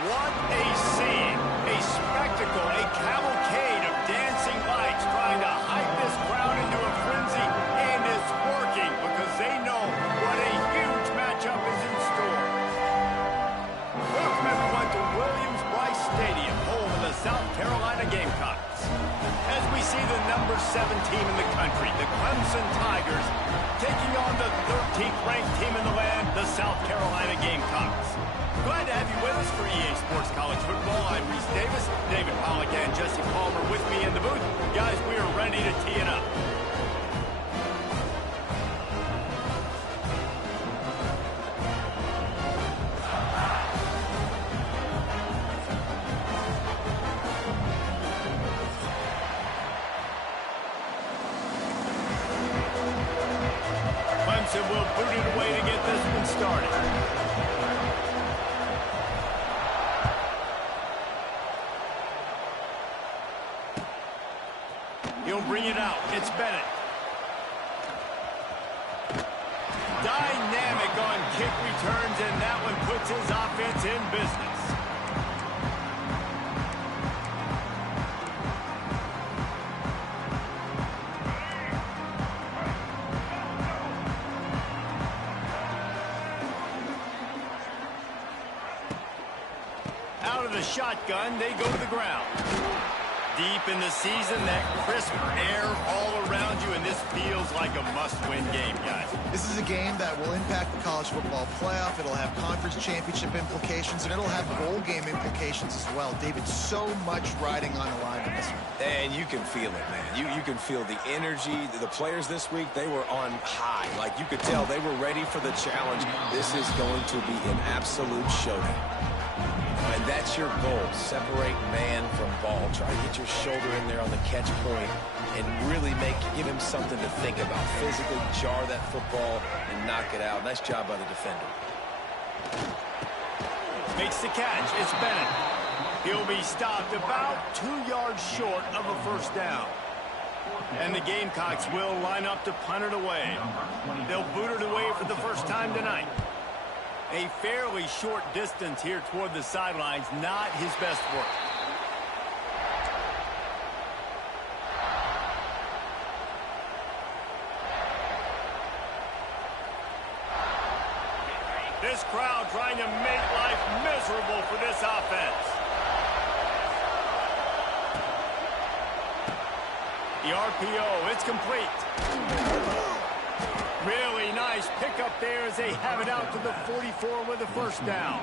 What a scene, a spectacle, a cavalcade of dancing lights trying to hype this crowd into a frenzy, and it's working because they know what a huge matchup is in store. Welcome everyone to Williams-Brice Stadium, home of the South Carolina Gamecocks. As we see the number 7 team in the country, the Clemson Tigers, taking on the 13th ranked team in the land, the South Carolina Gamecocks. Glad to have you with us for EA Sports College Football. I'm Reese Davis, David Pollack, and Jesse Palmer with me in the booth. Guys, we are ready to tee it up. Clemson will boot it away to get this one started. He'll bring it out. It's Bennett. Dynamic on kick returns, and that one puts his offense in business. Out of the shotgun, they go to the ground. Deep in the season, that crisp air all around you, and this feels like a must-win game, guys. This is a game that will impact the college football playoff. It'll have conference championship implications, and it'll have bowl game implications as well. David, so much riding on the line in this one. And you can feel it, man. You can feel the energy. The players this week, they were on high. Like, you could tell they were ready for the challenge. This is going to be an absolute showdown. And that's your goal. Separate man from ball. Try to get your shoulder in there on the catch point and really give him something to think about. Physically jar that football and knock it out. Nice job by the defender. Makes the catch. It's Bennett. He'll be stopped about 2 yards short of a first down. And the Gamecocks will line up to punt it away. They'll boot it away for the first time tonight. A fairly short distance here toward the sidelines, not his best work. This crowd trying to make life miserable for this offense. The RPO, it's complete. Really nice pickup there as they have it out to the 44 with a first down.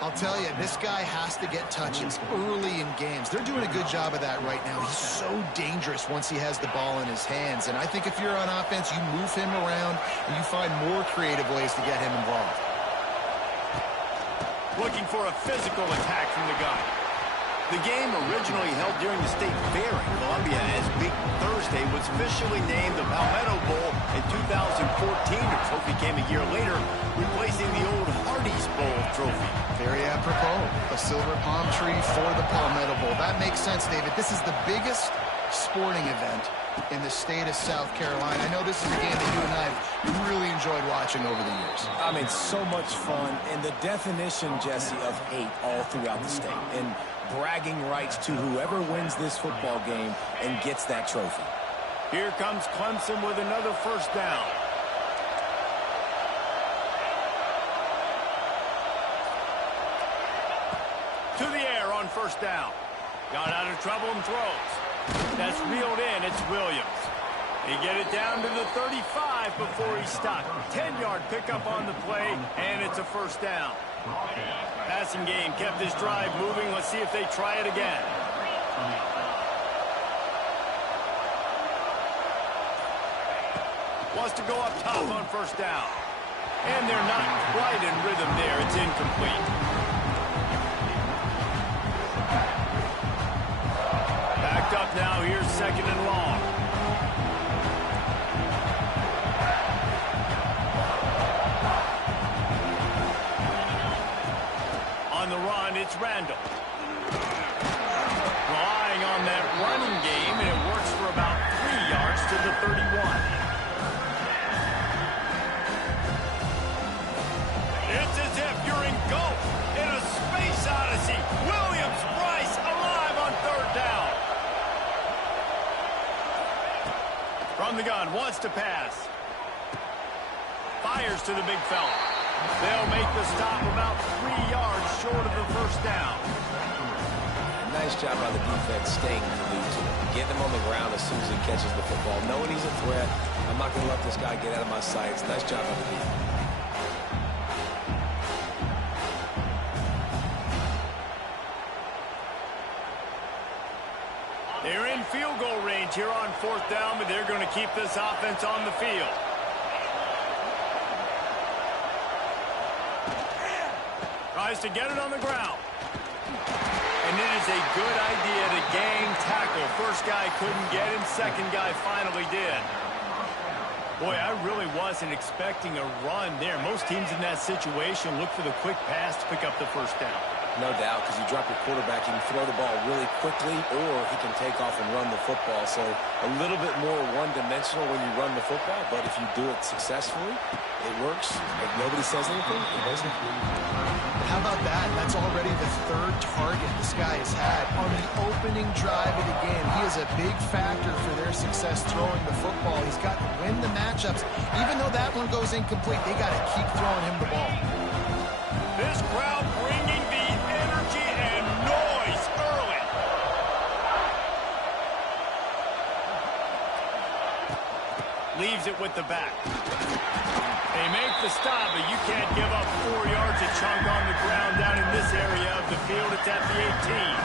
I'll tell you, this guy has to get touches early in games. They're doing a good job of that right now. He's so dangerous once he has the ball in his hands. And I think if you're on offense, you move him around and you find more creative ways to get him involved. Looking for a physical attack from the gun. The game, originally held during the State Fair in Columbia as Big Thursday, was officially named the Palmetto Bowl in 2014. The trophy came a year later, replacing the old Hardee's Bowl trophy. Very apropos, a silver palm tree for the Palmetto Bowl. That makes sense, David. This is the biggest sporting event in the state of South Carolina. I know this is a game that you and I have really enjoyed watching over the years. I mean, so much fun, and the definition, Jesse, of hate all throughout the state. And bragging rights to whoever wins this football game and gets that trophy. Here comes Clemson with another first down. To the air on first down. Got out of trouble and throws. That's reeled in. It's Williams. He get it down to the 35 before he's stopped. 10-yard pickup on the play, and it's a first down. Passing game kept this drive moving. Let's see if they try it again. Wants to go up top on first down. And they're not quite in rhythm there. It's incomplete. Backed up now. Here's second and long. On the run, it's Randall. Relying on that running game, and it works for about 3 yards to the 31. It's as if you're in golf in a space odyssey. Williams-Brice alive on third down. From the gun, wants to pass. Fires to the big fella. They'll make the stop about 3 yards short of the first down. Nice job by the defense staying glued to him. Getting him on the ground as soon as he catches the football. Knowing he's a threat, I'm not going to let this guy get out of my sights. Nice job by the defense. They're in field goal range here on fourth down, but they're going to keep this offense on the field. Tries to get it on the ground. And it is a good idea to gang tackle. First guy couldn't get him. Second guy finally did. Boy, I really wasn't expecting a run there. Most teams in that situation look for the quick pass to pick up the first down. No doubt, because you drop your quarterback, he can throw the ball really quickly, or he can take off and run the football. So a little bit more one-dimensional when you run the football, but if you do it successfully, it works. If nobody says anything, it doesn't. How about that? That's already the third target this guy has had on the opening drive of the game. He is a big factor for their success throwing the football. He's got to win the matchups. Even though that one goes incomplete, they got to keep throwing him the ball. This crowd bringing the energy and noise early. Leaves receives it with the back. They make the stop, but you can't give up 4 yards a chunk on the ground down in this area of the field. It's at the 18.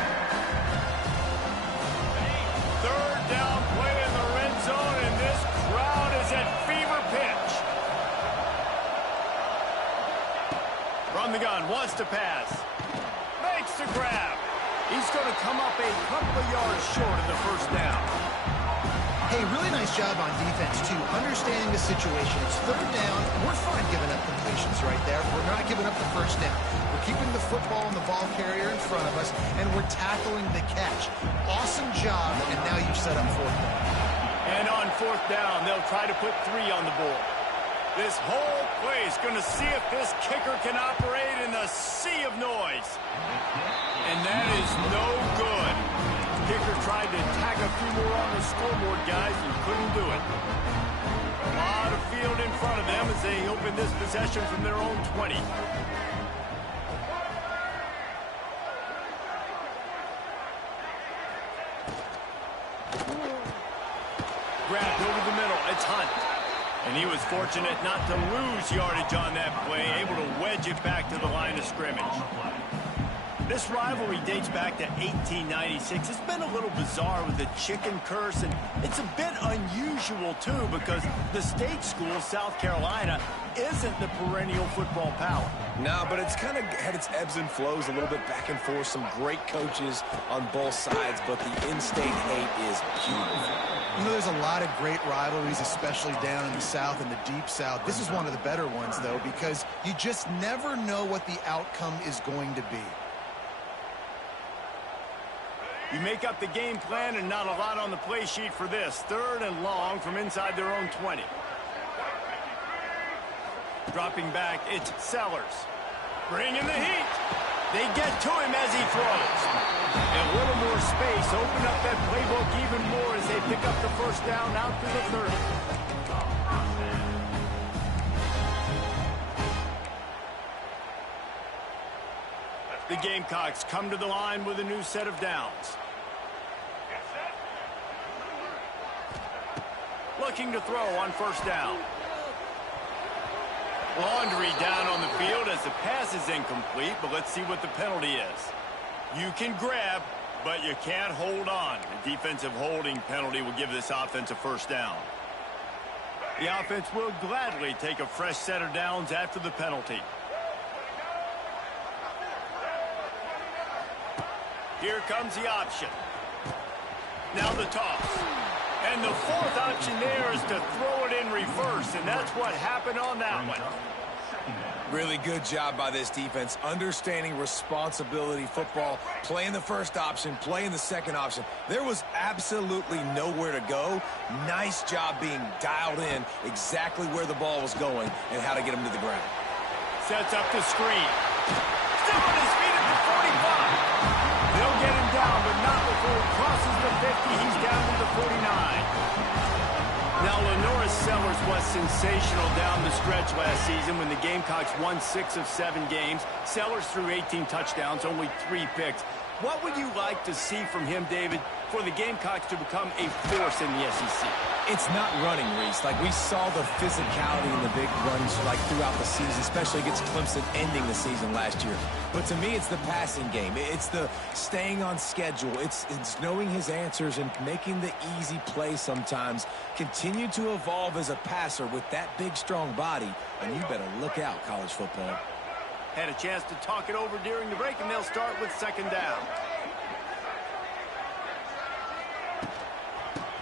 Third down play in the red zone, and this crowd is at fever pitch. From the gun, wants to pass. Makes the grab. He's going to come up a couple of yards short of the first down. Hey, really nice job on defense, too, understanding the situation. It's third down. We're fine giving up completions right there. We're not giving up the first down. We're keeping the football and the ball carrier in front of us, and we're tackling the catch. Awesome job, and now you've set up fourth down. And on fourth down, they'll try to put 3 on the board. This whole play is going to see if this kicker can operate in the sea of noise. And that is no good. Kicker tried to tag a few more on the scoreboard, guys, and couldn't do it. A lot of field in front of them as they open this possession from their own 20. Grabbed over the middle. It's Hunt. And he was fortunate not to lose yardage on that play, able to wedge it back to the line of scrimmage. This rivalry dates back to 1896. It's been a little bizarre with the chicken curse, and it's a bit unusual, too, because the state school, South Carolina, isn't the perennial football power. No, but it's kind of had its ebbs and flows, a little bit back and forth, some great coaches on both sides, but the in-state hate is beautiful. You know, there's a lot of great rivalries, especially down in the South and the Deep South. This is one of the better ones, though, because you just never know what the outcome is going to be. You make up the game plan and not a lot on the play sheet for this. Third and long from inside their own 20. Dropping back, it's Sellers. Bringing the heat. They get to him as he throws. And a little more space. Open up that playbook even more as they pick up the first down out to the 30. The Gamecocks come to the line with a new set of downs. Looking to throw on first down. Laundry down on the field as the pass is incomplete, but let's see what the penalty is. You can grab, but you can't hold on. The defensive holding penalty will give this offense a first down. The offense will gladly take a fresh set of downs after the penalty. Here comes the option. Now the toss. And the fourth option there is to throw it in reverse, and that's what happened on that one. Really good job by this defense, understanding responsibility football, playing the first option, playing the second option. There was absolutely nowhere to go. Nice job being dialed in exactly where the ball was going and how to get him to the ground. Sets up the screen. Still on his feet at the 45. They'll get him down, but not before he crosses the 50. He's down to the 49. Now, Lenora Sellers was sensational down the stretch last season when the Gamecocks won 6 of 7 games. Sellers threw 18 touchdowns, only 3 picks. What would you like to see from him, David, for the Gamecocks to become a force in the SEC? It's not running, Reese. Like, we saw the physicality in the big runs, like, throughout the season, especially against Clemson ending the season last year. But to me, it's the passing game. It's the staying on schedule. It's knowing his answers and making the easy play sometimes. Continue to evolve as a passer with that big, strong body, and you better look out, college football. Had a chance to talk it over during the break, and they'll start with second down.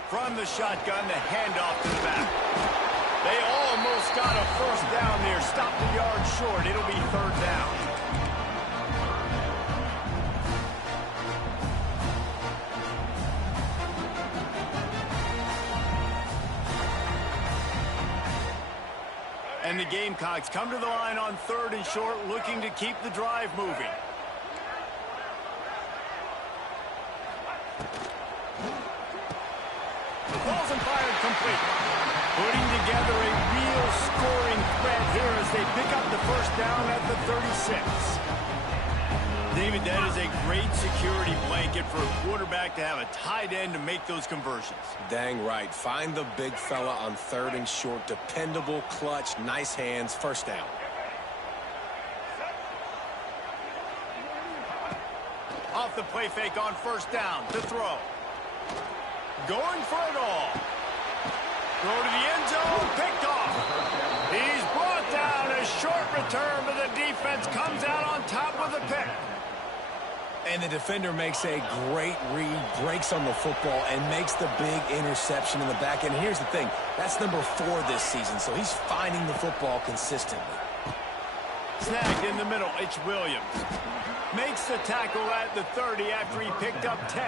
From the shotgun, the handoff to the back. They almost got a first down there. Stopped a yard short. It'll be third down. And the Gamecocks come to the line on third and short, looking to keep the drive moving. The ball's fired complete. Putting together a real scoring threat here as they pick up the first down at the 36. David, that is a great security blanket for a quarterback to have a tight end to make those conversions. Dang right. Find the big fella on 3rd and short. Dependable, clutch, nice hands, first down. Off the play fake on 1st down to throw. Going for it all. Throw to the end zone, picked off. He's brought down. A short return, but the defense comes out on top with a pick. And the defender makes a great read, breaks on the football, and makes the big interception in the back end. Here's the thing. That's number 4 this season, so he's finding the football consistently. Snagged in the middle. It's Williams. Makes the tackle at the 30 after he picked up 10.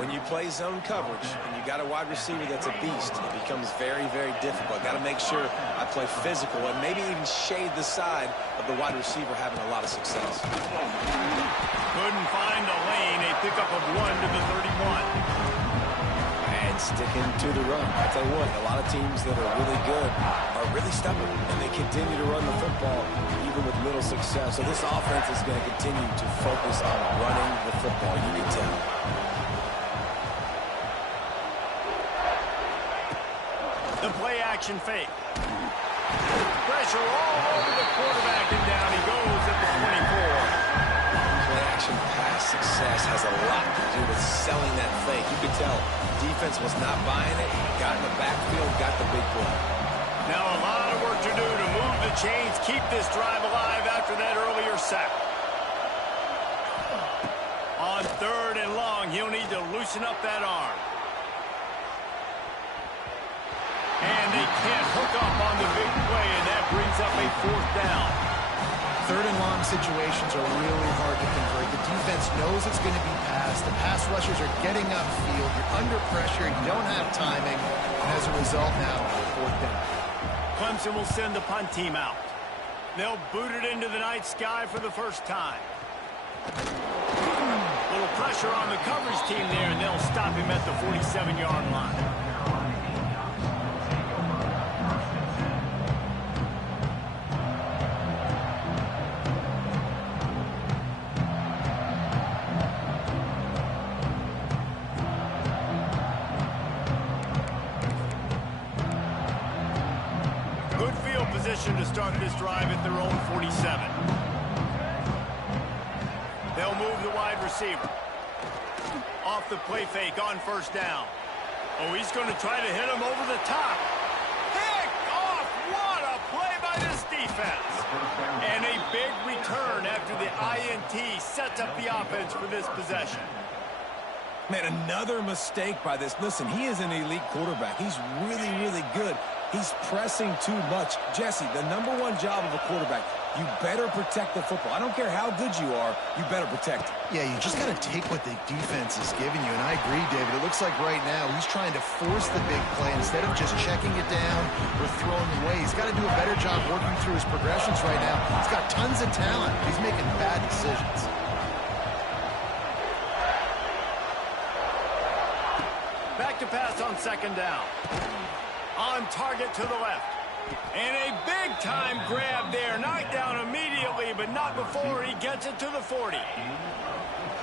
When you play zone coverage and you got a wide receiver that's a beast, it becomes very, very difficult. Got to make sure I play physical and maybe even shade the side of the wide receiver having a lot of success. Couldn't find a lane. A pickup of 1 to the 31. And sticking to the run. I tell you what, a lot of teams that are really good are really stubborn, and they continue to run the football even with little success. So this offense is going to continue to focus on running the football, you can tell. The play action fake. Pressure all over the quarterback, and down he goes at the 24. Play action pass success has a lot to do with selling that fake. You could tell defense was not buying it. Got in the backfield, got the big play. Now a lot of work to do to move the chains, keep this drive alive after that earlier sack. On 3rd and long, he'll need to loosen up that arm. And they can't hook up on the big play, and that brings up a 4th down. 3rd and long situations are really hard to convert. The defense knows it's going to be passed. The pass rushers are getting upfield. You're under pressure. You don't have timing. And as a result now, 4th down. Clemson will send the punt team out. They'll boot it into the night sky for the first time. Little pressure on the coverage team there, and they'll stop him at the 47-yard line. To start this drive at their own 47. They'll move the wide receiver. Off the play fake on 1st down. Oh, he's going to try to hit him over the top. Picked off! What a play by this defense. And a big return after the INT sets up the offense for this possession. Man, another mistake by this. Listen, he is an elite quarterback. He's really, really good. He's pressing too much. Jesse, the #1 job of a quarterback, you better protect the football. I don't care how good you are, you better protect it. Yeah, you just got to take what the defense is giving you. And I agree, David. It looks like right now he's trying to force the big play instead of just checking it down or throwing away. He's got to do a better job working through his progressions right now. He's got tons of talent. He's making bad decisions. Back to pass on 2nd down. On target to the left. And a big-time grab there. Knocked down immediately, but not before he gets it to the 40.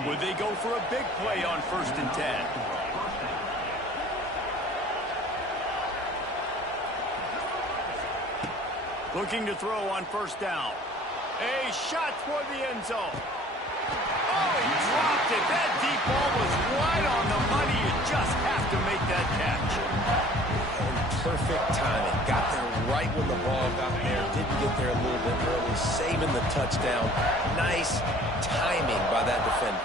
Would they go for a big play on 1st and 10? Looking to throw on 1st down. A shot toward the end zone. Oh, he dropped it. That deep ball was right on the money. You just have to make that catch. Perfect timing. Got there right when the ball got there. Didn't get there a little bit early. Saving the touchdown. Nice timing by that defender.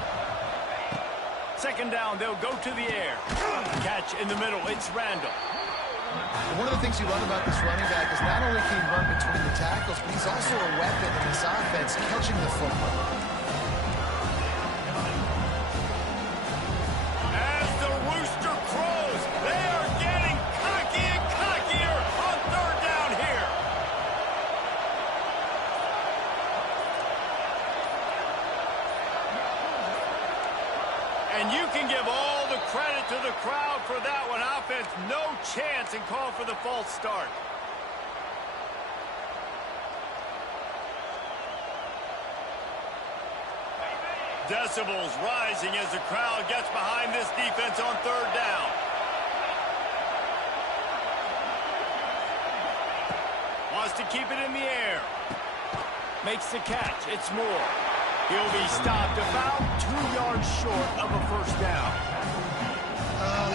2nd down, they'll go to the air. Catch in the middle. It's Randall. One of the things you love about this running back is not only can he run between the tackles, but he's also a weapon in this offense, catching the football. As the rooster crows, they are getting cocky and cockier on 3rd down here. And you can give all the credit to the crowd for that one. Offense, no chance, and call for the false start. decibels rising as the crowd gets behind this defense on third down. Wants to keep it in the air. Makes the catch. It's Moore. He'll be stopped about 2 yards short of a first down.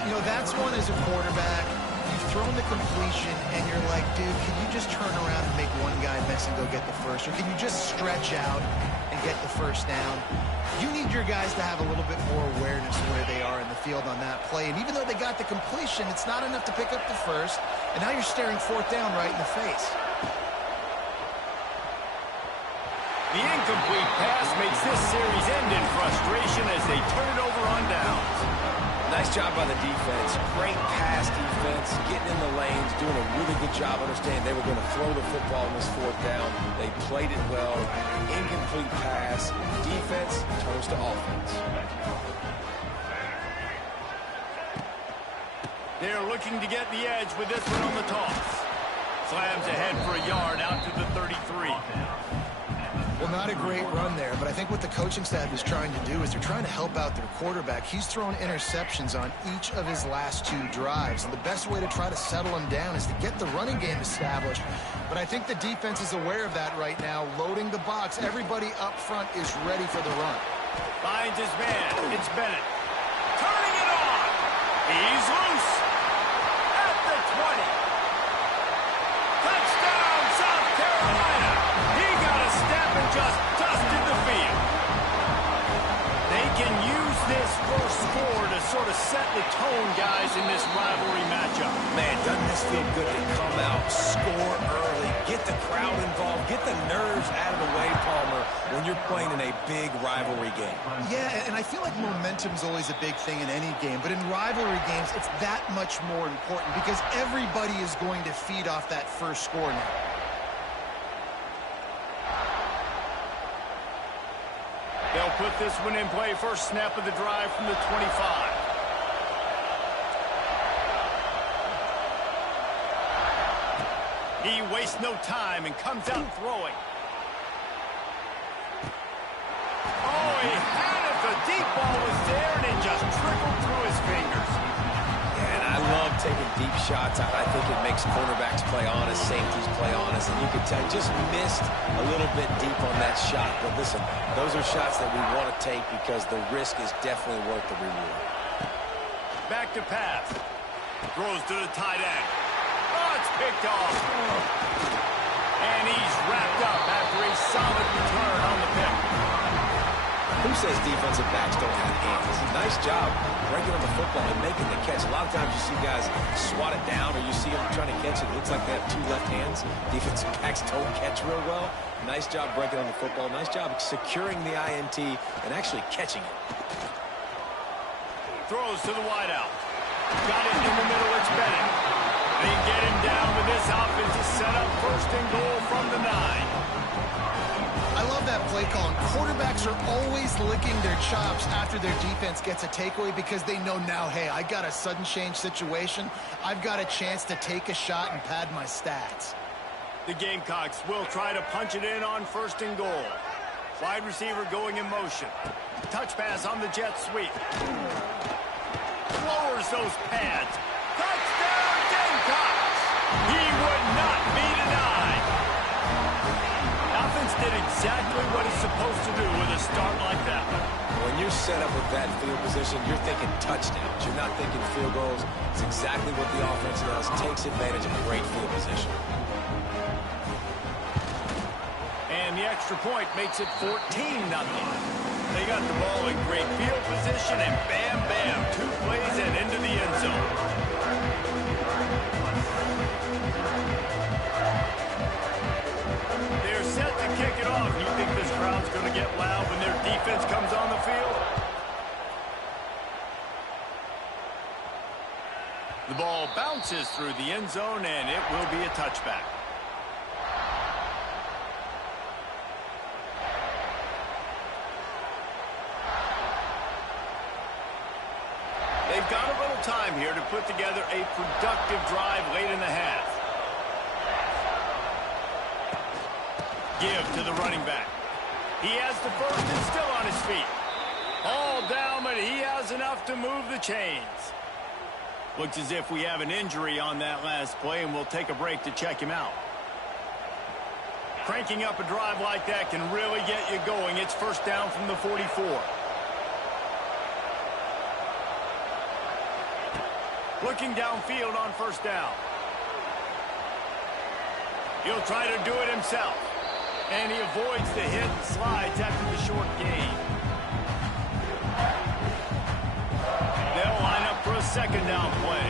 You know, that's one as a quarterback. You've thrown the completion, and you're like, dude, can you just turn around and make one guy miss and go get the first? Or can you just stretch out and get the first down? You need your guys to have a little bit more awareness of where they are in the field on that play. And even though they got the completion, it's not enough to pick up the first. And now you're staring fourth down right in the face. The incomplete pass makes this series end in frustration as they turn it over on downs. Nice job by the defense. Great pass defense, getting in the lanes, doing a really good job understanding they were going to throw the football in this fourth down. They played it well. Incomplete pass. Defense turns to offense. They're looking to get the edge with this one on the toss. Slams ahead for a yard out to the 33. Well, not a great run there, but I think what the coaching staff is trying to do is they're trying to help out their quarterback. He's thrown interceptions on each of his last 2 drives, and the best way to try to settle him down is to get the running game established. But I think the defense is aware of that right now, loading the box. Everybody up front is ready for the run. Finds his man. It's Bennett. Turning it on. He's loose. At the 20. Touchdown, South Carolina. He got a step and just dusted the field. They can use this first score to sort of set the tone, guys, in this rivalry matchup. Man, doesn't this feel good to come out, score early, get the crowd involved, get the nerves out of the way, Palmer, when you're playing in a big rivalry game. Yeah, and I feel like momentum's always a big thing in any game, but in rivalry games, it's that much more important because everybody is going to feed off that first score now. They'll put this one in play. First snap of the drive from the 25. He wastes no time and comes out throwing. Oh, he had it. The deep ball was there, and it just trickled through his fingers. Yeah, and I love taking deep shots. I think it makes cornerbacks play honest, safeties play honest, and you can tell just missed a little bit deep on that shot. But listen, those are shots that we want to take because the risk is definitely worth the reward. Back to pass. Throws to the tight end. Oh, it's picked off. And he's wrapped up after a solid return on the pick. Who says defensive backs don't have hands? Nice job breaking on the football and making the catch. A lot of times you see guys swat it down or you see them trying to catch it. It looks like they have 2 left hands. Defensive backs don't catch real well. Nice job breaking on the football. Nice job securing the INT and actually catching it. Throws to the wideout. Got it in the middle. It's Bennett. They get him down with this offense to set up first and goal from the 9. I love that play call. And quarterbacks are always licking their chops after their defense gets a takeaway because they know now, hey, I got a sudden change situation. I've got a chance to take a shot and pad my stats. The Gamecocks will try to punch it in on first and goal. Wide receiver going in motion. Touch pass on the jet sweep. Lowers those pads. Touchdown Gamecocks! He would not be denied. Offense did exactly what it's supposed to do with a start like that. When you're set up with that field position, you're thinking touchdowns. You're not thinking field goals. It's exactly what the offense does. Takes advantage of a great field position. And the extra point makes it 14-0. They got the ball in great field position, and bam, bam, 2 plays and into the end zone. They're set to kick it off. You think this crowd's going to get loud when their defense comes on the field? The ball bounces through the end zone, and it will be a touchback. They've got a little time here to put together a productive drive late in the half. Give to the running back. He has the first and still on his feet. ball down, but he has enough to move the chains. Looks as if we have an injury on that last play, and we'll take a break to check him out. Cranking up a drive like that can really get you going. It's first down from the 44. Looking downfield on first down. He'll try to do it himself. And he avoids the hit and slides after the short gain. They'll line up for a second down play.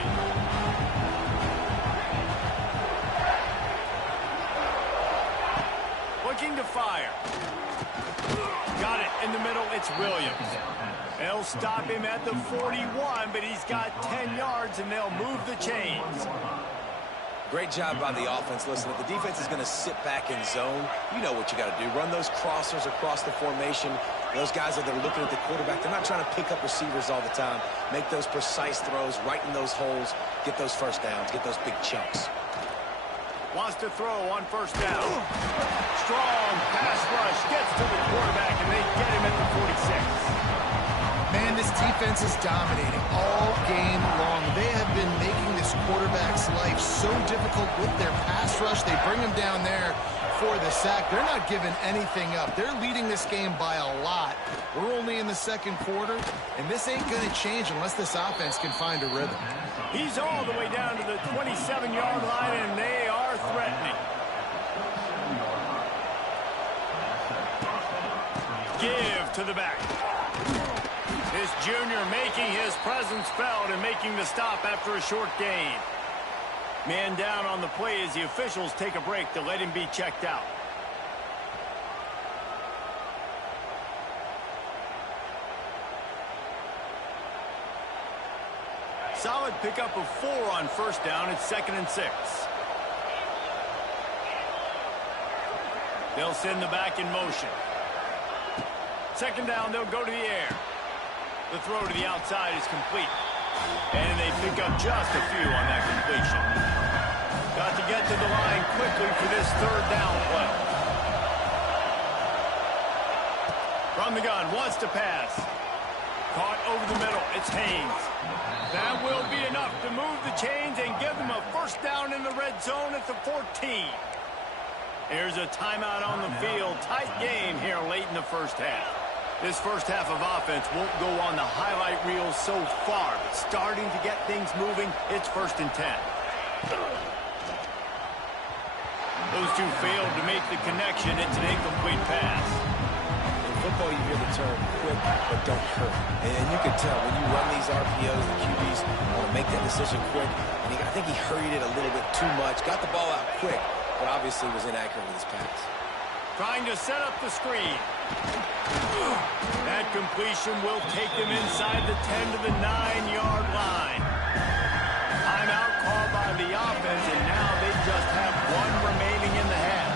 Looking to fire. Got it in the middle. It's Williams. They'll stop him at the 41, but he's got 10 yards, and they'll move the chains. Great job by the offense. Listen, if the defense is going to sit back in zone, you know what you got to do. Run those crossers across the formation. Those guys that are looking at the quarterback, they're not trying to pick up receivers all the time. Make those precise throws, right in those holes, get those first downs, get those big chunks. Wants to throw on first down. Strong pass rush gets to the quarterback, and they get him at the 46. Man, this defense is dominating all game long. They have been making this quarterback's life so difficult with their pass rush. They bring him down there for the sack. They're not giving anything up. They're leading this game by a lot. We're only in the second quarter, and this ain't going to change unless this offense can find a rhythm. He's all the way down to the 27-yard line, and they are threatening. Give to the back. This junior making his presence felt and making the stop after a short gain. Man down on the play as the officials take a break to let him be checked out. Solid pickup of 4 on first down. It's 2nd and 6. They'll send the back in motion. Second down, they'll go to the air. The throw to the outside is complete. And they pick up just a few on that completion. Got to get to the line quickly for this third down play. From the gun, wants to pass. Caught over the middle. It's Haynes. That will be enough to move the chains and give them a first down in the red zone at the 14. Here's a timeout on the field. Tight game here late in the first half. This first half of offense won't go on the highlight reel so far, but starting to get things moving, it's 1st and 10. Those two failed to make the connection. It's an incomplete pass. In football, you hear the term quick, but don't hurt. And you can tell when you run these RPOs, the QBs want to make that decision quick. And I think he hurried it a little bit too much. Got the ball out quick, but obviously was inaccurate with his pass. Trying to set up the screen. That completion will take them inside the 10 to the 9-yard line. Timeout called by the offense, and now they just have 1 remaining in the half.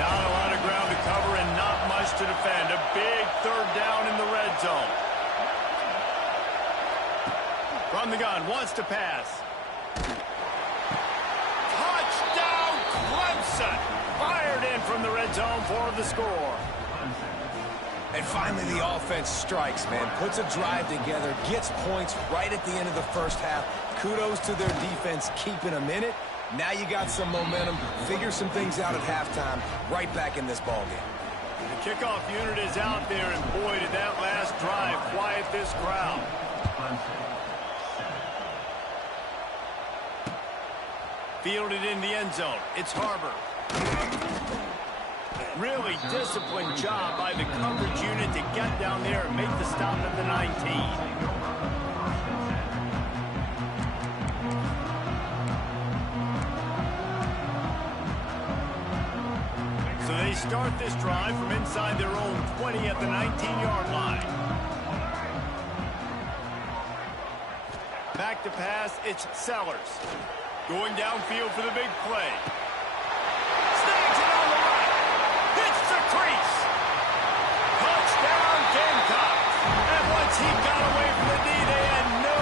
Not a lot of ground to cover and not much to defend. A big third down in the red zone. From the gun, wants to pass. Touchdown, Clemson! Fired in from the red zone for the score. And finally, the offense strikes, man. Puts a drive together, gets points right at the end of the first half. Kudos to their defense keeping them in it. Now you got some momentum. Figure some things out at halftime. Right back in this ballgame. The kickoff unit is out there, and boy, did that last drive quiet this crowd. Fielded in the end zone. It's Harbor. Really disciplined job by the coverage unit to get down there and make the stop at the 19. So they start this drive from inside their own 20 at the 19-yard line. Back to pass, it's Sellers. Going downfield for the big play. Snags it on the right. Hits the crease. Touchdown, Gamecocks. And once he got away from the D, they had no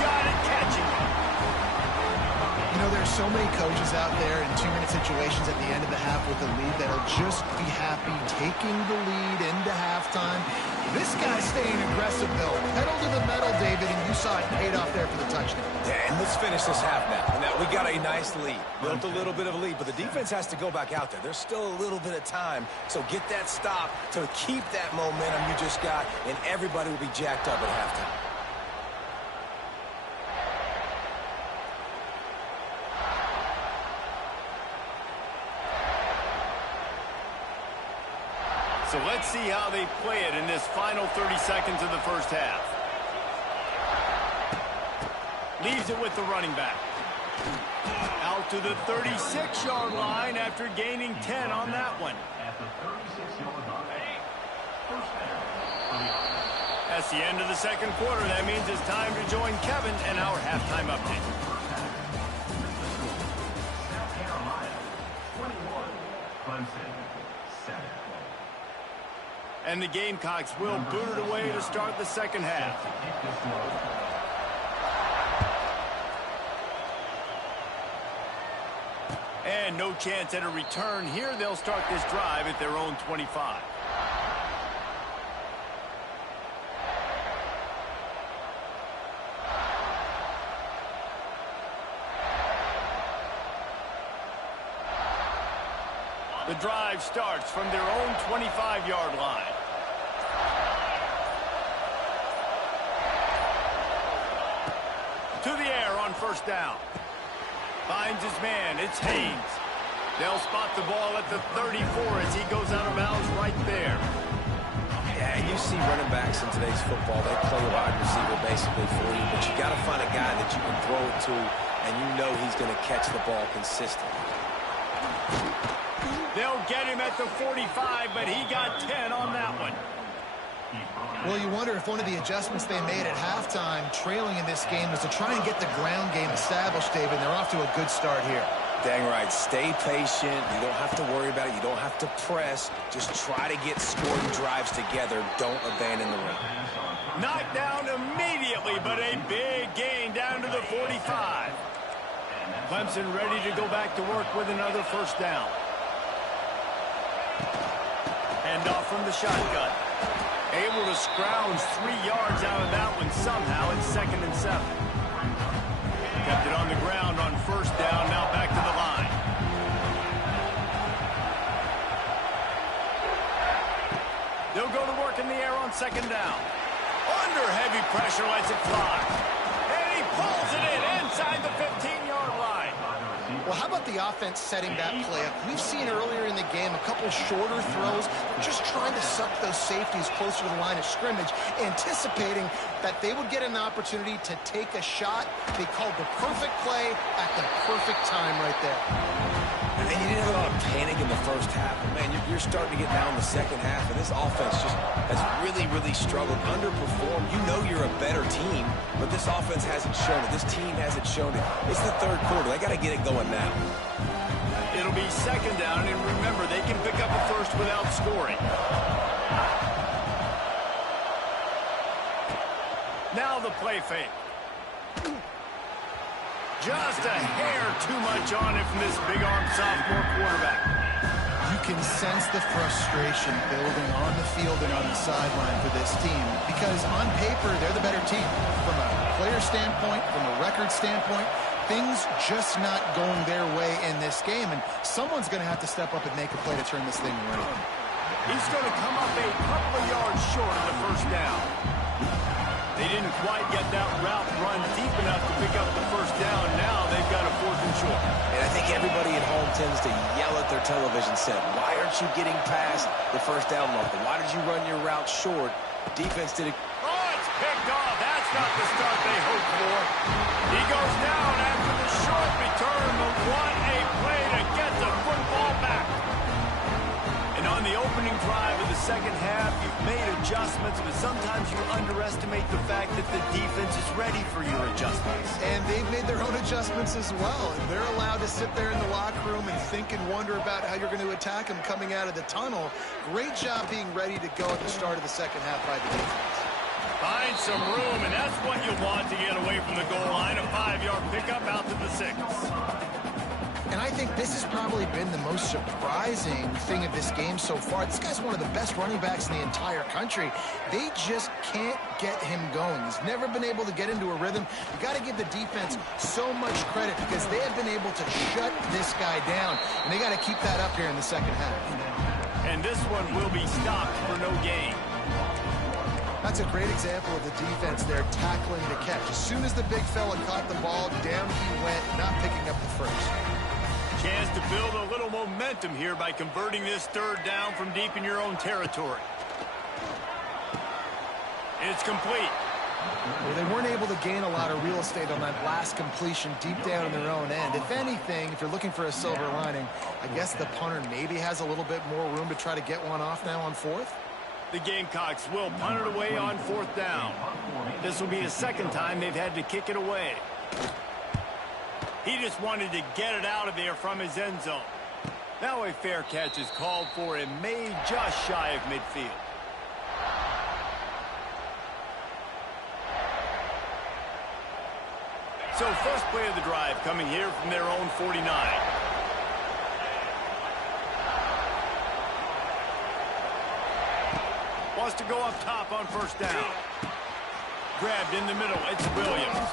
shot at catching him. You know, there's so many coaches out there in 2-minute situations at the end of the half with the lead that'll just be happy taking the lead into halftime. This guy's staying aggressive, though. Pedal to the metal, David, and you saw it paid off there for the touchdown. Yeah, and let's finish this half now. Now, we got a nice lead. Built a little bit of a lead, but the defense has to go back out there. There's still a little bit of time, so get that stop to keep that momentum you just got, and everybody will be jacked up at halftime. So let's see how they play it in this final 30 seconds of the first half. Leaves it with the running back. Out to the 36-yard line after gaining 10 on that one. That's the end of the second quarter. That means it's time to join Kevin and our halftime update. Clemson, 7. And the Gamecocks will boot it away to start the second half. And no chance at a return here. They'll start this drive at their own 25. The drive starts from their own 25-yard line. To the air on first down. Finds his man. It's Haynes. They'll spot the ball at the 34 as he goes out of bounds right there. Yeah, you see running backs in today's football. They play a wide receiver basically for you, but you got to find a guy that you can throw it to, and you know he's going to catch the ball consistently. They'll get him at the 45, but he got 10 on that one. Well, you wonder if one of the adjustments they made at halftime, trailing in this game, was to try and get the ground game established, David. They're off to a good start here. Dang right. Stay patient. You don't have to worry about it. You don't have to press. Just try to get scoring drives together. Don't abandon the run. Knocked down immediately, but a big gain down to the 45. Clemson ready to go back to work with another first down. Hand off from the shotgun. Able to scrounge 3 yards out of that one somehow. It's 2nd and 7. Kept it on the ground on first down. Now back to the line. They'll go to work in the air on 2nd down. Under heavy pressure, lets it fly. And he pulls it in inside the 15-yard line. Well, how about the offense setting that play up? We've seen earlier in the game a couple shorter throws, just trying to suck those safeties closer to the line of scrimmage, anticipating that they would get an opportunity to take a shot. They called the perfect play at the perfect time right there. And you didn't have a lot of panic in the first half. But man, you're starting to get down in the second half, and this offense just has really, really struggled, underperformed. You know you're a better team, but this offense hasn't shown it. This team hasn't shown it. It's the third quarter. They got to get it going now. It'll be 2nd down, and remember, they can pick up a first without scoring. Now the play fake. Just a hair too much on it from this big-armed sophomore quarterback. You can sense the frustration building on the field and on the sideline for this team because on paper, they're the better team. From a player standpoint, from a record standpoint, things just not going their way in this game, and someone's going to have to step up and make a play to turn this thing around. He's going to come up a couple of yards short of the first down. They didn't quite get that route run deep enough to pick up the first down. Now they've got a 4th and short. And I think everybody at home tends to yell at their television set, why aren't you getting past the first down marker? Why did you run your route short? Defense did it. Oh, it's picked off. That's not the start they hoped for. He goes down after the short return, but what a play to get the football back. And on the opening drive of the second half, you've made adjustments, but sometimes you underestimate the fact that the defense is ready for your adjustments. And they've made their own adjustments as well. And they're allowed to sit there in the locker room and think and wonder about how you're going to attack them coming out of the tunnel. Great job being ready to go at the start of the second half by the defense. Find some room, and that's what you want to get away from the goal line. A 5-yard pickup out to the 6. And I think this has probably been the most surprising thing of this game so far. This guy's one of the best running backs in the entire country. They just can't get him going. He's never been able to get into a rhythm. You got to give the defense so much credit because they have been able to shut this guy down. And they got to keep that up here in the second half. And this one will be stopped for no gain. That's a great example of the defense there tackling the catch. As soon as the big fella caught the ball, down he went, not picking up the first. Chance to build a little momentum here by converting this third down from deep in your own territory. It's complete. Well, they weren't able to gain a lot of real estate on that last completion deep down in their own end. If anything, if you're looking for a silver lining, I guess the punter maybe has a little bit more room to try to get one off now on fourth. The Gamecocks will punt it away on fourth down. This will be the second time they've had to kick it away. He just wanted to get it out of there from his end zone. Now a fair catch is called for and made just shy of midfield. So first play of the drive coming here from their own 49. Wants to go up top on first down. Grabbed in the middle. It's Williams.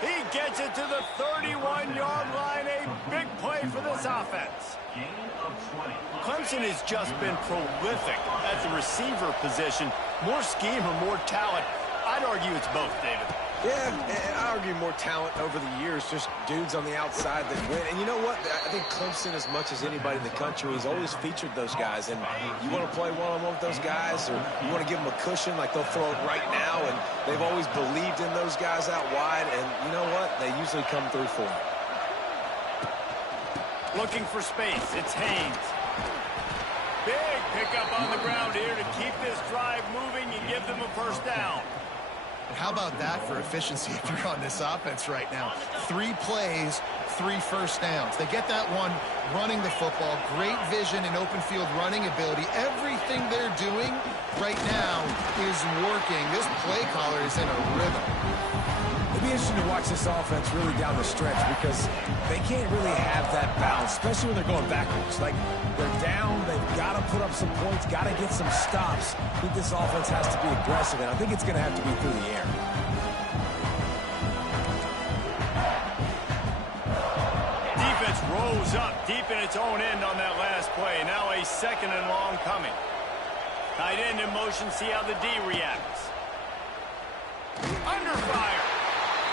He gets it to the 31-yard line. A big play for this offense. Clemson has just been prolific at the receiver position. More scheme or more talent? I'd argue it's both, David. Yeah, and I argue more talent over the years, just dudes on the outside that win. And you know what? I think Clemson, as much as anybody in the country, has always featured those guys. And you want to play one-on-one with those guys, or you want to give them a cushion, like they'll throw it right now. And they've always believed in those guys out wide. And you know what? They usually come through for them. Looking for space. It's Haynes. Big pickup on the ground here to keep this drive moving and give them a first down. How about that for efficiency if you're on this offense right now? 3 plays, 3 first downs. They get that one running the football, great vision and open field running ability. Everything they're doing right now is working. This play caller is in a rhythm. It'll be interesting to watch this offense really down the stretch because they can't really have that balance, especially when they're going backwards. Like, they're down, they've got to put up some points, got to get some stops. I think this offense has to be aggressive, and I think it's going to have to be through the air. Defense rose up deep in its own end on that last play. Now a second and long coming. Tight end in motion, see how the D reacts. Under fire.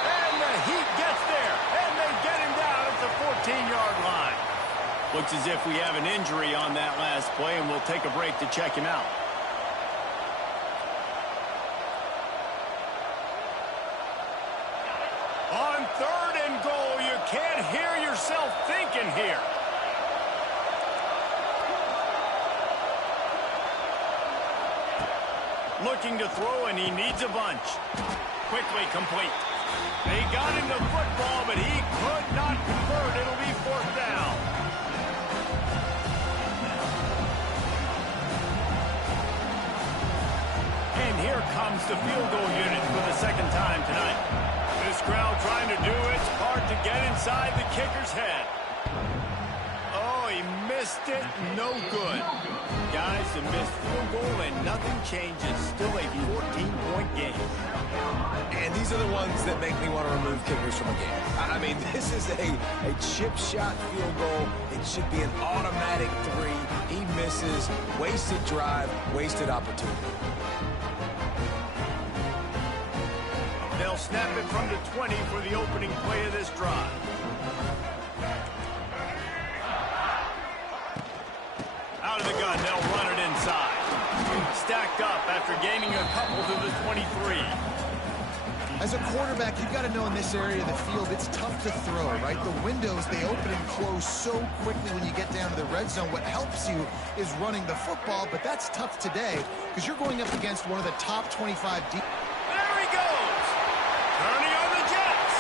And the Heat gets there. And they get him down at the 14-yard line. Looks as if we have an injury on that last play, and we'll take a break to check him out. On third and goal, you can't hear yourself thinking here. Looking to throw, and he needs a bunch. Quickly complete. They got him the football, but he could not convert. It'll be fourth down. And here comes the field goal unit for the second time tonight. This crowd trying to do its part to get inside the kicker's head. Oh, he missed it. No good. Guys, the missed field goal and nothing changes. Still a 14-point game. And these are the ones that make me want to remove kickers from a game. I mean, this is a chip shot field goal. It should be an automatic 3. He misses. Wasted drive, wasted opportunity. They'll snap it from the 20 for the opening play of this drive. Out of the gun, they'll run it inside. Stacked up after gaining a couple to the 23. As a quarterback, you've got to know in this area of the field, it's tough to throw, right? The windows, they open and close so quickly when you get down to the red zone. What helps you is running the football, but that's tough today because you're going up against one of the top 25 deep. There he goes. Turning on the Jets.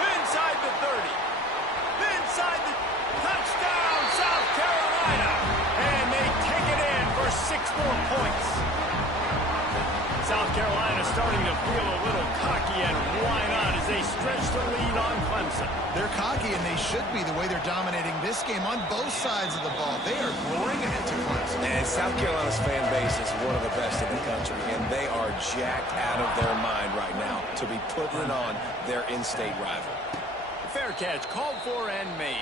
Inside the 30. Inside the touchdown, South Carolina. And they take it in for 6 more points. South Carolina starting to feel a little cocky, and why not as they stretch the lead on Clemson. They're cocky healthy, and they should be the way they're dominating this game on both sides of the ball. They are bringing it to Clemson. And South Carolina's fan base is one of the best in the country, and they are jacked out of their mind right now to be putting it on their in-state rival. Fair catch called for and made.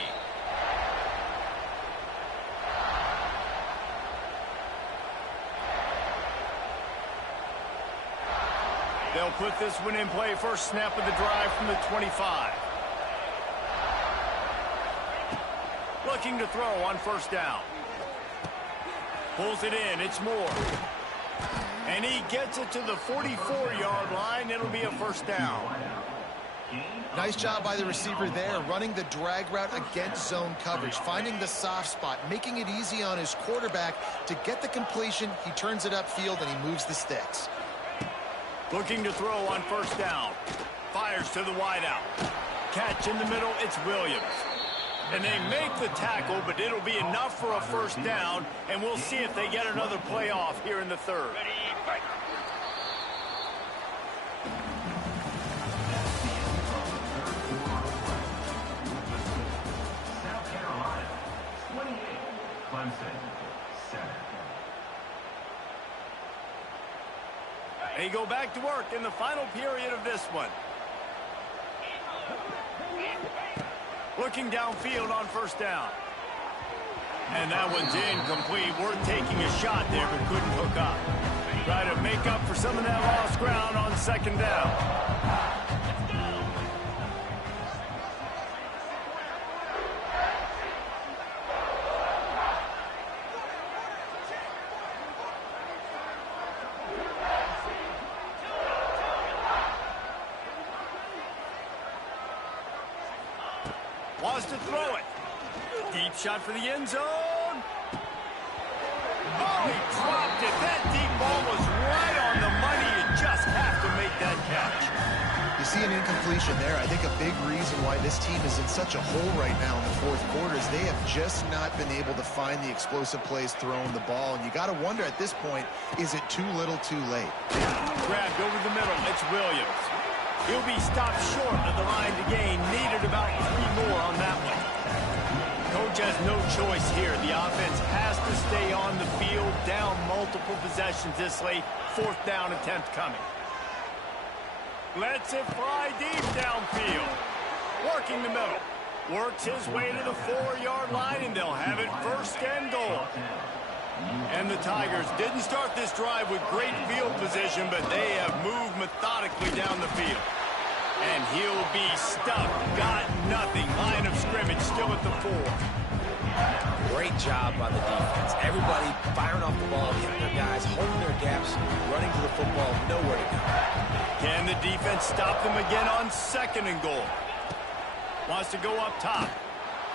They'll put this one in play. First snap of the drive from the 25. Looking to throw on first down. Pulls it in. It's Moore. And he gets it to the 44-yard line. It'll be a first down. Nice job by the receiver there, running the drag route against zone coverage, finding the soft spot, making it easy on his quarterback to get the completion. He turns it upfield, and he moves the sticks. Looking to throw on first down. Fires to the wideout. Catch in the middle. It's Williams. And they make the tackle, but it'll be enough for a first down, and we'll see if they get another play off here in the third. South Carolina, 28. Clemson, 7. They go back to work in the final period of this one. Looking downfield on first down. And that one's incomplete. We're taking a shot there, but couldn't hook up. Try to make up for some of that lost ground on second down. Wants to throw it. Deep shot for the end zone. Oh, he dropped it. That deep ball was right on the money. You just have to make that catch. You see an incompletion there. I think a big reason why this team is in such a hole right now in the fourth quarter is they have just not been able to find the explosive plays throwing the ball. And you got to wonder at this point, is it too little too late? Grabbed over the middle. It's Williams. He'll be stopped short of the line to gain. Needed about 3 more on that one. Coach has no choice here. The offense has to stay on the field, down multiple possessions this late. Fourth down attempt coming. Lets it fly deep downfield. Working the middle. Works his way to the 4-yard line, and they'll have it first and goal. And the Tigers didn't start this drive with great field position, but they have moved methodically down the field. And he'll be stuffed. Got nothing. Line of scrimmage still at the 4. Great job by the defense. Everybody firing off the ball, hitting their guys, holding their gaps, running to the football, nowhere to go. Can the defense stop them again on second and goal? Wants to go up top.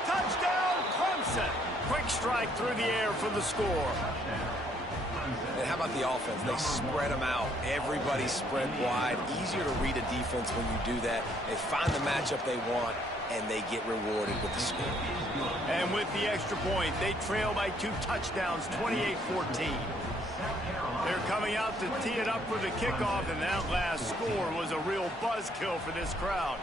Touchdown, Clemson! Quick strike through the air for the score. And how about the offense? They spread them out. Everybody spread wide. Easier to read a defense when you do that. They find the matchup they want, and they get rewarded with the score. And with the extra point, they trail by 2 touchdowns, 28-14. They're coming out to tee it up for the kickoff, and that last score was a real buzzkill for this crowd.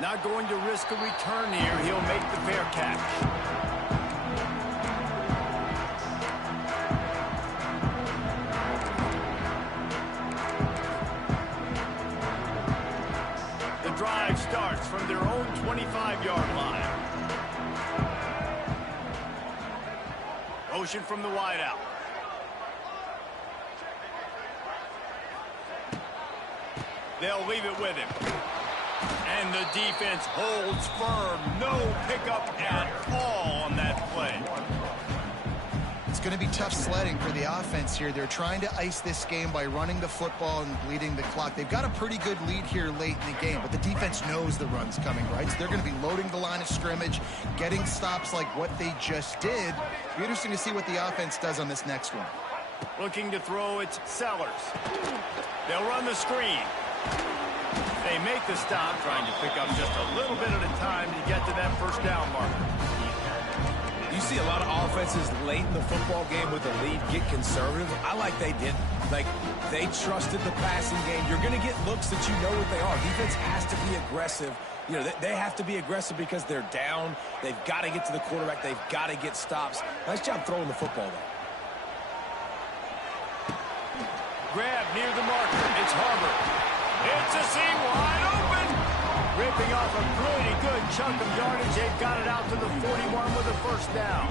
Not going to risk a return here. He'll make the fair catch. The drive starts from their own 25-yard line. Motion from the wideout. They'll leave it with him. And the defense holds firm. No pickup at all on that play. It's going to be tough sledding for the offense here. They're trying to ice this game by running the football and bleeding the clock. They've got a pretty good lead here late in the game, but the defense knows the run's coming, right? So they're going to be loading the line of scrimmage, getting stops like what they just did. It'll be interesting to see what the offense does on this next one. Looking to throw, it's Sellers. They'll run the screen. They make the stop, trying to pick up just a little bit at a time to get to that first down marker. You see a lot of offenses late in the football game with a lead get conservative. I like they didn't. Like, they trusted the passing game. You're going to get looks that you know what they are. Defense has to be aggressive. You know, they have to be aggressive because they're down. They've got to get to the quarterback. They've got to get stops. Nice job throwing the football, though. Grab near the marker. It's Harbor. It's a seam wide open. Ripping off a pretty good chunk of yardage. They've got it out to the 41 with a first down.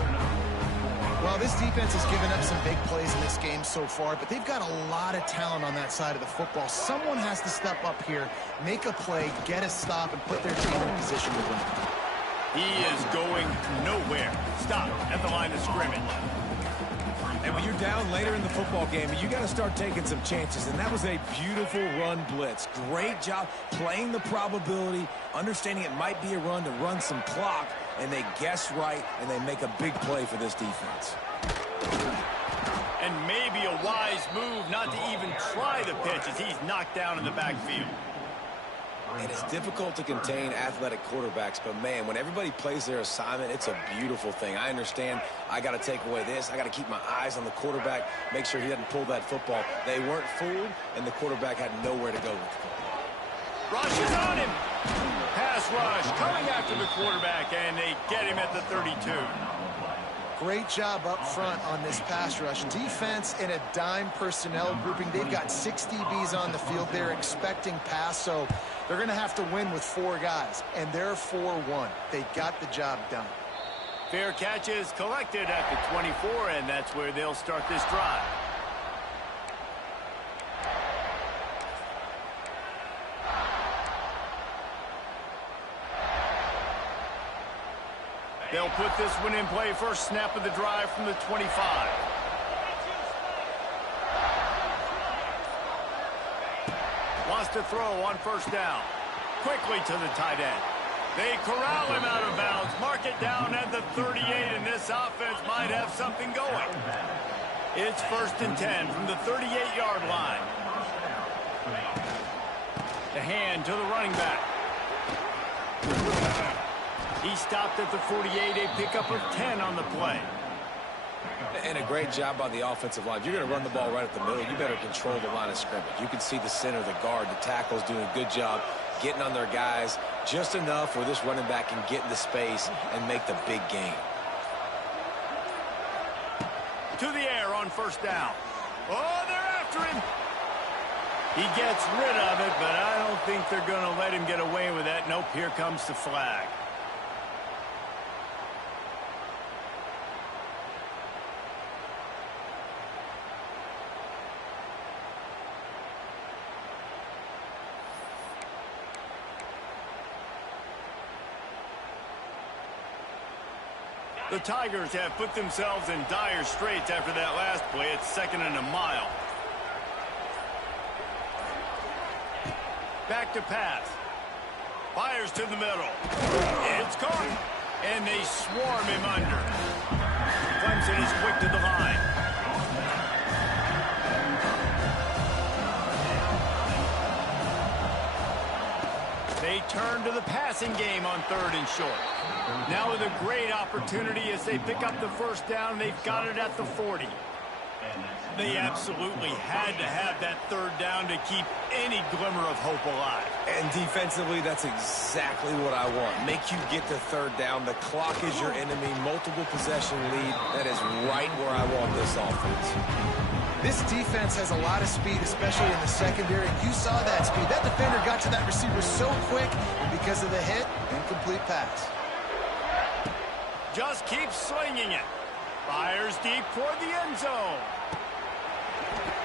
Well, this defense has given up some big plays in this game so far, but they've got a lot of talent on that side of the football. Someone has to step up here, make a play, get a stop, and put their team in position to win. He is going nowhere. Stop at the line of scrimmage. And when you're down later in the football game, you got to start taking some chances. And that was a beautiful run blitz. Great job playing the probability, understanding it might be a run to run some clock, and they guess right, and they make a big play for this defense. And maybe a wise move not to even try the pitch as he's knocked down in the backfield. And it's difficult to contain athletic quarterbacks, but, man, when everybody plays their assignment, it's a beautiful thing. I understand I got to take away this. I got to keep my eyes on the quarterback, make sure he doesn't pull that football. They weren't fooled, and the quarterback had nowhere to go with the football. Rush is on him. Pass rush coming after the quarterback, and they get him at the 32. Great job up front on this pass rush. Defense in a dime personnel grouping. They've got 6 DBs on the field. They're expecting pass, so they're going to have to win with 4 guys, and they're 4-1. They got the job done. Fair catch is collected at the 24, and that's where they'll start this drive. They'll put this one in play. First snap of the drive from the 25. Wants to throw on first down. Quickly to the tight end. They corral him out of bounds. Mark it down at the 38, and this offense might have something going. It's 1st and 10 from the 38-yard line. The hand to the running back. He stopped at the 48, a pickup of 10 on the play. And a great job by the offensive line. If you're going to run the ball right at the middle, you better control the line of scrimmage. You can see the center, the guard, the tackles doing a good job getting on their guys just enough where this running back can get into space and make the big game. To the air on first down. Oh, they're after him. He gets rid of it, but I don't think they're going to let him get away with that. Nope, here comes the flag. The Tigers have put themselves in dire straits after that last play. It's 2nd and a mile. Back to pass. Fires to the middle. It's caught. And they swarm him under. Clemson is quick to the line. They turn to the passing game on 3rd and short. Now with a great opportunity as they pick up the first down. They've got it at the 40. They absolutely had to have that 3rd down to keep any glimmer of hope alive. And defensively, that's exactly what I want. Make you get the 3rd down. The clock is your enemy. Multiple possession lead. That is right where I want this offense. This defense has a lot of speed, especially in the secondary. You saw that speed. That defender got to that receiver so quick, and because of the hit, incomplete pass. Just keeps slinging it. Fires deep toward the end zone.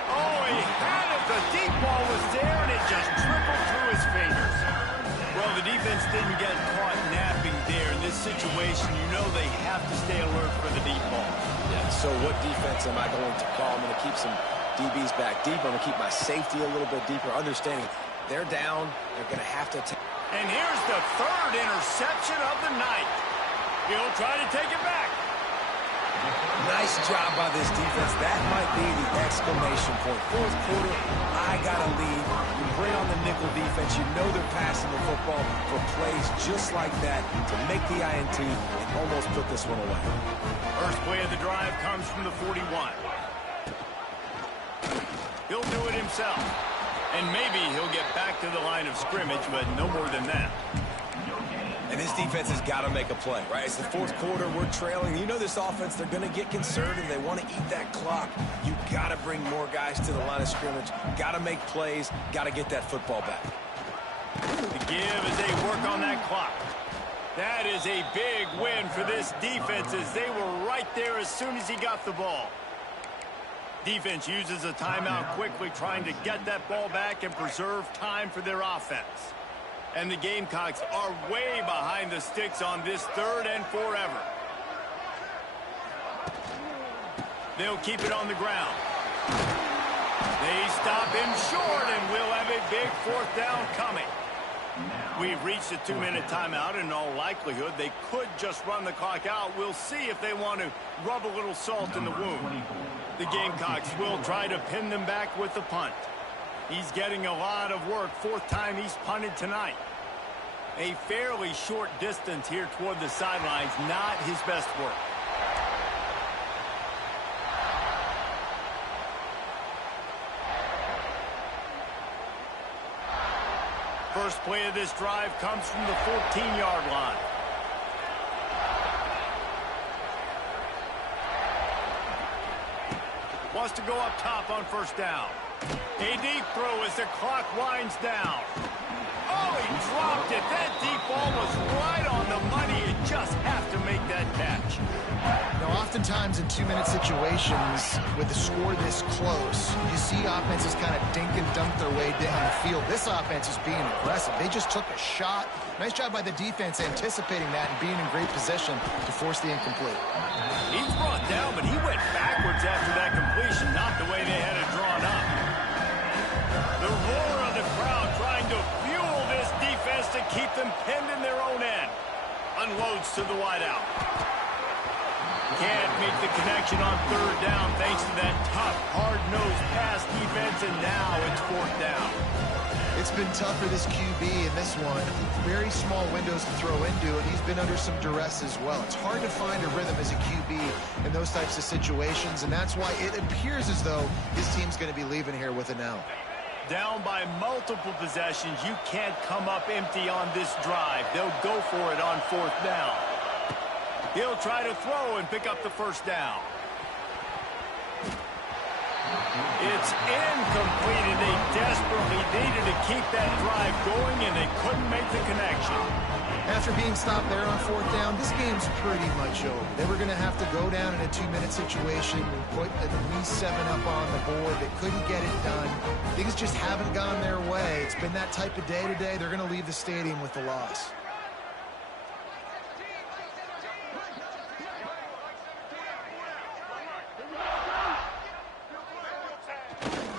Oh, he had it. The deep ball was there, and it just trickled through his fingers. Well, the defense didn't get caught napping there. In this situation, you know they have to stay alert for the deep ball. Yeah, so what defense am I going to call? I'm going to keep some DBs back deep. I'm going to keep my safety a little bit deeper, understanding they're down. They're going to have to take. And here's the 3rd interception of the night. He'll try to take it back. Nice job by this defense. That might be the exclamation point. Fourth quarter, I got a lead. You bring on the nickel defense. You know they're passing the football for plays just like that to make the INT and almost put this one away. First play of the drive comes from the 41. He'll do it himself. And maybe he'll get back to the line of scrimmage, but no more than that. And this defense has got to make a play, right? It's the fourth quarter. We're trailing. You know this offense, they're going to get conservative. They want to eat that clock. You got to bring more guys to the line of scrimmage. Got to make plays. Got to get that football back. The give as they work on that clock. That is a big win for this defense as they were right there as soon as he got the ball. Defense uses a timeout quickly, trying to get that ball back and preserve time for their offense. And the Gamecocks are way behind the sticks on this third and forever. They'll keep it on the ground. They stop him short, and we'll have a big fourth down coming. We've reached a 2-minute timeout, and in all likelihood, they could just run the clock out. We'll see if they want to rub a little salt in the wound. The Gamecocks will try to pin them back with the punt. He's getting a lot of work. Fourth time he's punted tonight. A fairly short distance here toward the sidelines, not his best work. First play of this drive comes from the 14-yard line. Wants to go up top on first down. A deep throw as the clock winds down. Oh, he dropped it. That deep ball was right on the money. You just have to make that catch. Now, oftentimes in 2-minute situations with the score this close, you see offenses kind of dink and dunk their way down the field. This offense is being aggressive. They just took a shot. Nice job by the defense anticipating that and being in great position to force the incomplete. He's brought down, but he went backwards after that completion, not the way they had it drawn up. The roar of the crowd trying to fuel this defense to keep them pinned in their own end. Unloads to the wideout. Can't make the connection on third down thanks to that tough, hard-nosed pass defense, and now it's fourth down. It's been tough for this QB in this one. Very small windows to throw into, and he's been under some duress as well. It's hard to find a rhythm as a QB in those types of situations, and that's why it appears as though his team's going to be leaving here with an L. Down by multiple possessions, you can't come up empty on this drive. They'll go for it on fourth down. He'll try to throw and pick up the first down. It's incomplete, and they desperately needed to keep that drive going, and they couldn't make the connection. After being stopped there on fourth down, this game's pretty much over. They were going to have to go down in a 2-minute situation and put at least 7 up on the board. They couldn't get it done. Things just haven't gone their way. It's been that type of day today. They're going to leave the stadium with the loss.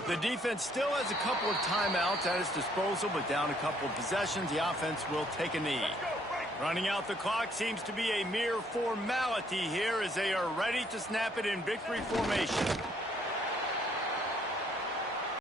The defense still has a couple of timeouts at its disposal, but down a couple of possessions, the offense will take a knee. Running out the clock seems to be a mere formality here as they are ready to snap it in victory formation.